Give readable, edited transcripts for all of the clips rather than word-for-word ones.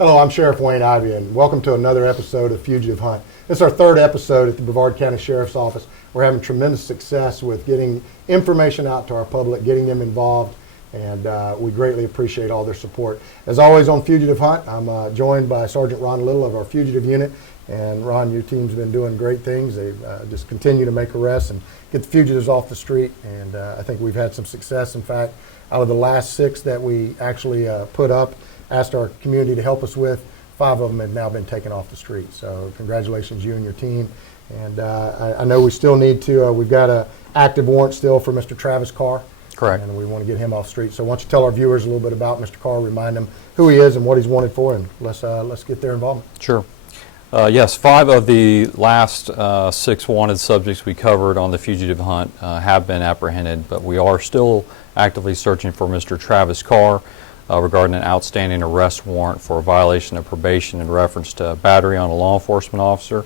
Hello, I'm Sheriff Wayne Ivey, and welcome to another episode of Fugitive Hunt. This is our third episode at the Brevard County Sheriff's Office. We're having tremendous success with getting information out to our public, getting them involved, and we greatly appreciate all their support. As always on Fugitive Hunt, I'm joined by Sergeant Ron Little of our Fugitive Unit. And Ron, your team's been doing great things. They just continue to make arrests and get the fugitives off the street, and I think we've had some success. In fact, out of the last 6 that we actually put up, asked our community to help us with, 5 of them have now been taken off the street. So congratulations, you and your team. And I know we still need to, we've got an active warrant still for Mr. Travis CARR. Correct. And we want to get him off the street. So why don't you tell our viewers a little bit about Mr. CARR, remind them who he is and what he's wanted for, and let's get their involvement. Sure. Yes, 5 of the last 6 wanted subjects we covered on the fugitive hunt have been apprehended, but we are still actively searching for Mr. Travis CARR regarding an outstanding arrest warrant for a violation of probation in reference to battery on a law enforcement officer,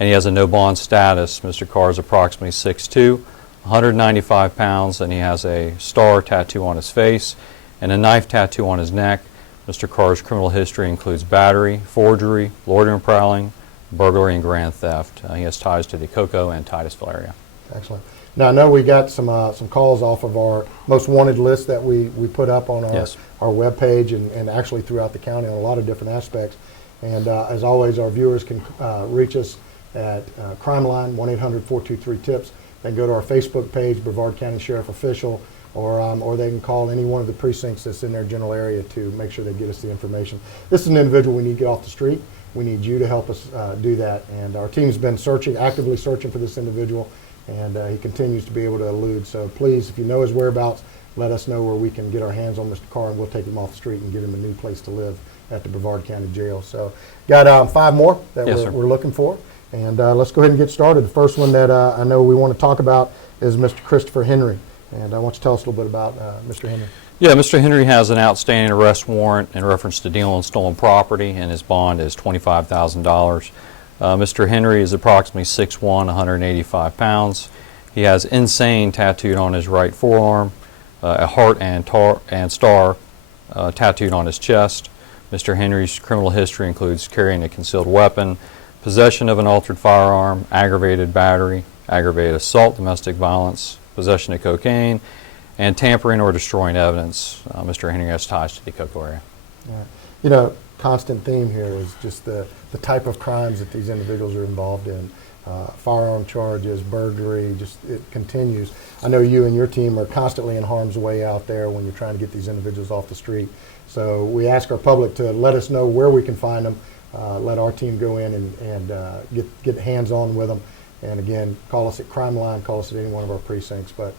and he has a no bond status. Mr. CARR is approximately 6'2", 195 pounds, and he has a star tattoo on his face and a knife tattoo on his neck. Mr. CARR's criminal history includes battery, forgery, loitering and prowling, burglary, and grand theft. He has ties to the Cocoa and Titusville area. Excellent. Now, I know we got some calls off of our most wanted list that we put up on our webpage and actually throughout the county on a lot of different aspects. And as always, our viewers can reach us at CRIMELINE, 1-800-423-TIPS. They can go to our Facebook page, Brevard County Sheriff Official, or they can call any one of the precincts that's in their general area to make sure they get us the information. This is an individual we need to get off the street. We need you to help us do that. And our team's been actively searching for this individual, and he continues to be able to elude. So please, if you know his whereabouts, let us know where we can get our hands on Mr. CARR, and we'll take him off the street and get him a new place to live at the Brevard County Jail. So got 5 more that we're looking for, and let's go ahead and get started. The first one that I know we want to talk about is Mr. Christopher Henry. And I want you to tell us a little bit about Mr. Henry. Yeah, Mr. Henry has an outstanding arrest warrant in reference to dealing stolen property, and his bond is $25,000. Mr. Henry is approximately 6'1", 185 pounds. He has insane tattooed on his right forearm, a heart and star tattooed on his chest. Mr. Henry's criminal history includes carrying a concealed weapon, possession of an altered firearm, aggravated battery, aggravated assault, domestic violence, possession of cocaine, and tampering or destroying evidence. Mr. Henry has ties to the Cocoa area. Yeah. You know, constant theme here is just the type of crimes that these individuals are involved in. Firearm charges, burglary, just it continues. I know you and your team are constantly in harm's way out there when you're trying to get these individuals off the street. So we ask our public to let us know where we can find them, let our team go in and get hands-on with them. And again, call us at CRIMELINE, call us at any one of our precincts. But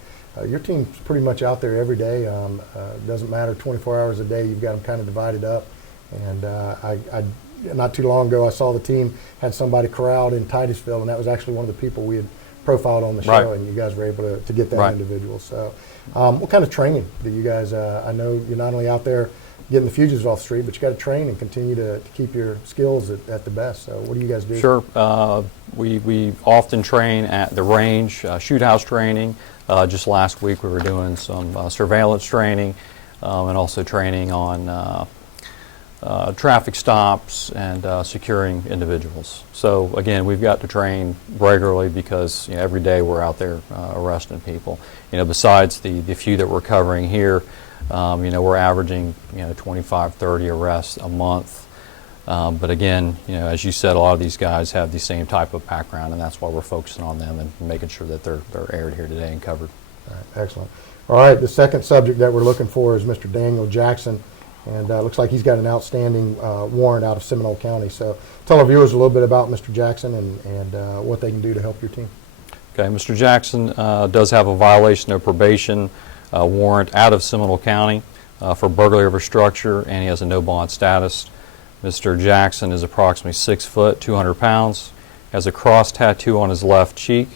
your team's pretty much out there every day. It doesn't matter, 24 hours a day, you've got them kind of divided up. And not too long ago, I saw the team had somebody corralled in Titusville, and that was actually one of the people we had profiled on the show, and you guys were able to get that individual. So what kind of training do you guys, I know you're not only out there getting the fugitives off the street, but you got to train and continue to keep your skills at the best. So what do you guys do? Sure. We often train at the range, shoot house training. Just last week we were doing some surveillance training and also training on traffic stops and securing individuals. So again, we've got to train regularly because every day we're out there arresting people. Besides the few that we're covering here, we're averaging 25, 30 arrests a month. But again, as you said, a lot of these guys have the same type of background, and that's why we're focusing on them and making sure that they're aired here today and covered. All right, excellent. All right, the second subject that we're looking for is Mr. Daniel Jackson, and looks like he's got an outstanding warrant out of Seminole County. So tell our viewers a little bit about Mr. Jackson and what they can do to help your team. Okay, Mr. Jackson does have a violation of probation warrant out of Seminole County for burglary of a structure, and he has a no bond status. Mr. Jackson is approximately 6 foot, 200 pounds, has a cross tattoo on his left cheek,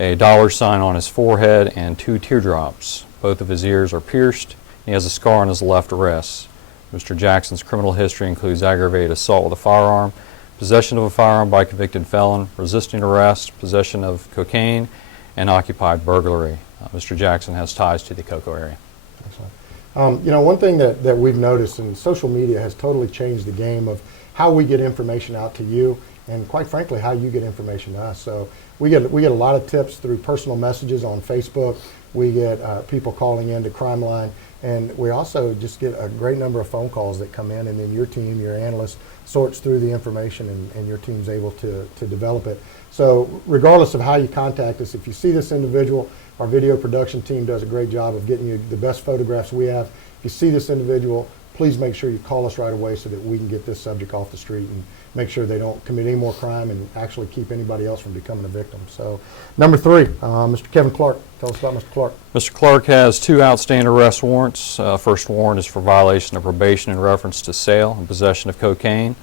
a $sign on his forehead, and 2 teardrops. Both of his ears are pierced. He has a scar on his left wrist. Mr. Jackson's criminal history includes aggravated assault with a firearm, possession of a firearm by a convicted felon, resisting arrest, possession of cocaine, and occupied burglary. Mr. Jackson has ties to the Cocoa area. Excellent. One thing that we've noticed, and social media has totally changed the game of how we get information out to you, and quite frankly, how you get information to us. So we get a lot of tips through personal messages on Facebook. We get people calling in to CrimeLine, and we also just get a great number of phone calls that come in, and then your team, your analyst, sorts through the information, and your team's able to develop it. So regardless of how you contact us, if you see this individual, our video production team does a great job of getting you the best photographs we have. If you see this individual, please make sure you call us right away so that we can get this subject off the street and make sure they don't commit any more crime and actually keep anybody else from becoming a victim. So, number 3, Mr. Kevin Clark. Tell us about Mr. Clark. Mr. Clark has 2 outstanding arrest warrants. First warrant is for violation of probation in reference to sale and possession of cocaine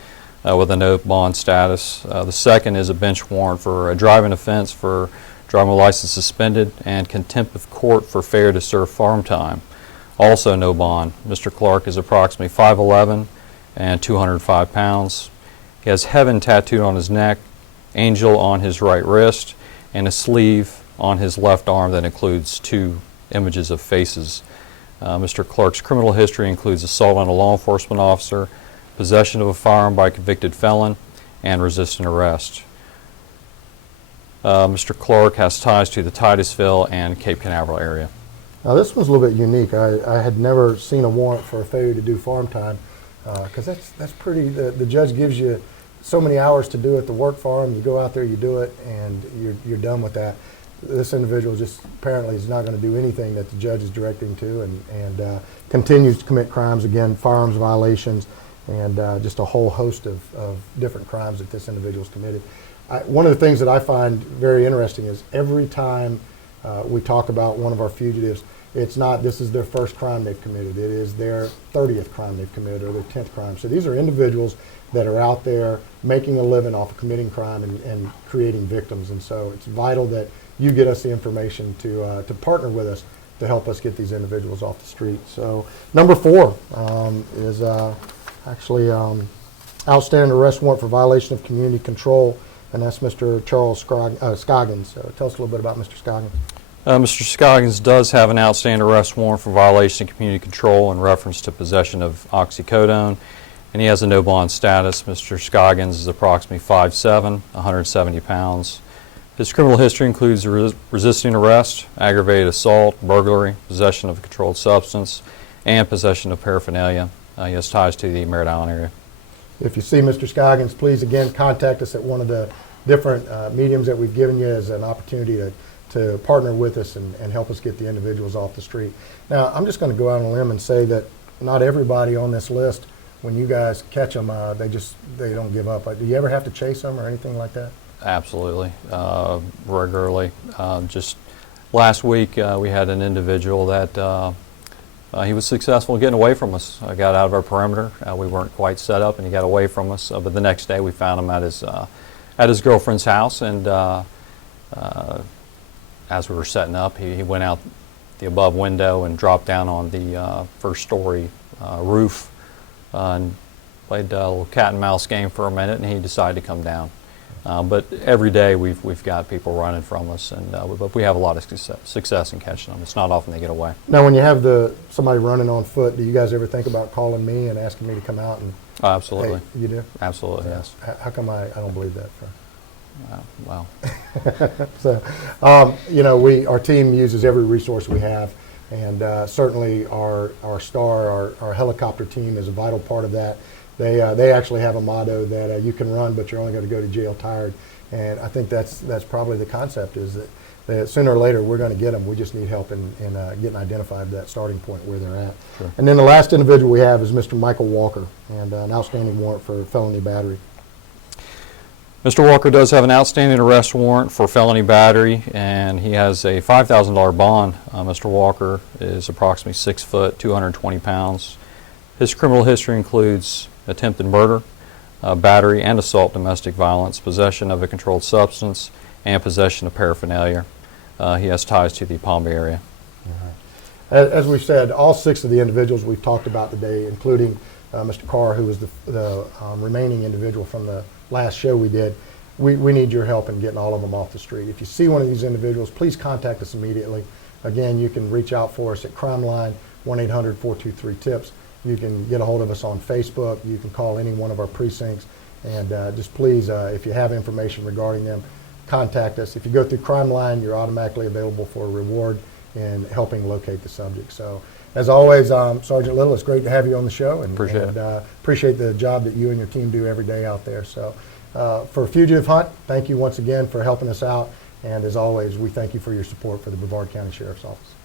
with a no bond status. The second is a bench warrant for a driving offense for driving license suspended and contempt of court for failure to serve farm time. Also no bond. Mr. Clark is approximately 5'11" and 205 pounds. He has heaven tattooed on his neck, angel on his right wrist, and a sleeve on his left arm that includes 2 images of faces. Mr. Clark's criminal history includes assault on a law enforcement officer, possession of a firearm by a convicted felon, and resisting arrest. Mr. Clark has ties to the Titusville and Cape Canaveral area. Now this one's a little bit unique. I had never seen a warrant for a failure to do farm time, because that's pretty. The judge gives you so many hours to do it. The work farm, you go out there, you do it, and you're done with that. This individual just apparently is not going to do anything that the judge is directing to, and continues to commit crimes, again, firearms violations, and just a whole host of different crimes that this individual's committed. One of the things that I find very interesting is every time we talk about one of our fugitives, it's not this is their first crime they've committed. It is their 30th crime they've committed or their 10th crime. So these are individuals that are out there making a living off of committing crime and creating victims. And so it's vital that you get us the information to partner with us to help us get these individuals off the street. So number 4 is actually outstanding arrest warrant for violation of community control, and that's Mr. Charles Scoggins. So tell us a little bit about Mr. Scoggins. Mr. Scoggins does have an outstanding arrest warrant for violation of community control in reference to possession of oxycodone, and he has a no bond status. Mr. Scoggins is approximately 5'7", 170 pounds. His criminal history includes resisting arrest, aggravated assault, burglary, possession of a controlled substance, and possession of paraphernalia. He has ties to the Merritt Island area. If you see Mr. Scoggins, please again contact us at one of the different mediums that we've given you as an opportunity to partner with us and help us get the individuals off the street. Now, I'm just going to go out on a limb and say that not everybody on this list, when you guys catch them, they don't give up. Do you ever have to chase them or anything like that? Absolutely, regularly. Just last week, we had an individual that he was successful in getting away from us. Got out of our perimeter. We weren't quite set up, and he got away from us. But the next day, we found him at his girlfriend's house, and as we were setting up, he went out the above window and dropped down on the first story roof and played a little cat and mouse game for a minute, and he decided to come down. But every day we've got people running from us, and but we have a lot of success in catching them. It's not often they get away. Now, when you have somebody running on foot, do you guys ever think about calling me and asking me to come out? And absolutely. Hey, you do? Absolutely, yes. How come I don't believe that? Well. So, our team uses every resource we have, and certainly our STAR, our helicopter team, is a vital part of that. They actually have a motto that you can run, but you're only going to go to jail tired. And I think that's probably the concept, is that sooner or later we're going to get them. We just need help in getting identified at that starting point where they're at. Sure. And then the last individual we have is Mr. Michael Walker, and an outstanding warrant for felony battery. Mr. Walker does have an outstanding arrest warrant for felony battery, and he has a $5,000 bond. Mr. Walker is approximately 6 foot, 220 pounds. His criminal history includes attempted murder, battery and assault, domestic violence, possession of a controlled substance, and possession of paraphernalia. He has ties to the Palm Bay area. As we've said, all 6 of the individuals we've talked about today, including Mr. CARR, who was the remaining individual from the last show we did, we need your help in getting all of them off the street. If you see one of these individuals, please contact us immediately. Again, you can reach out for us at CrimeLine. 1-800-423-TIPS. You can get a hold of us on Facebook. You can call any one of our precincts. And just please, if you have information regarding them, contact us. If you go through CRIMELINE, you're automatically available for a reward in helping locate the subject. So, as always, Sergeant Little, it's great to have you on the show, and appreciate the job that you and your team do every day out there. So, for Fugitive Hunt, thank you once again for helping us out, and as always, we thank you for your support for the Brevard County Sheriff's Office.